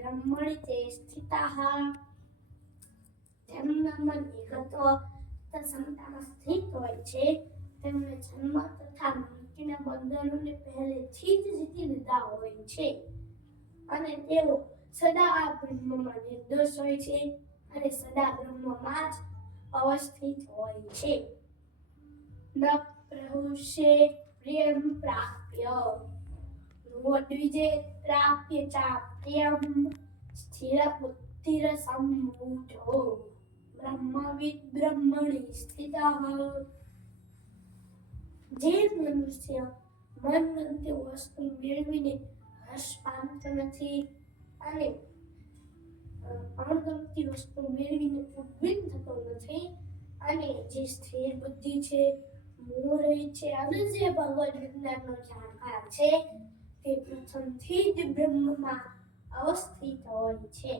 બ્રહ્મણિ તે સ્થિતાઃ જેમના મન એકત્વ તથા સમતામાં સ્થિત હોય છે તેમને જન્મ તથા મૃત્યુના બંધનોને પહેલેથી જ જીતી લીધા હોય છે અને તેઓ સદા આ બ્રહ્મમાં નિર્દોષ હોય છે અને સદા બ્રહ્મમાં જ અવસ્થિત હોય છે. ન પ્રહુષ્ય પ્રિયમ પ્રાપ્ય દ્વિજે પ્રાપ્ય ચા પ્રિયમ સ્થિર બુદ્ધિર સમ્મૂઢો બ્રહ્મવિદ બ્રહ્મણિ સ્થિતઃ. જે મનુષ્ય મનગમતી વસ્તુ મેળવીને હર્ષ પામતો નથી અને અણગમતી વસ્તુ મેળવીને ઉદ્વિગ્ન થતો નથી અને જે સ્થિર બુદ્ધિ છે, મૂળ છે અને જે ભગવદ વિજ્ઞાનનો જાણકાર છે તે પ્રથમથી જ બ્રહ્મમાં અવસ્થિત હોય છે.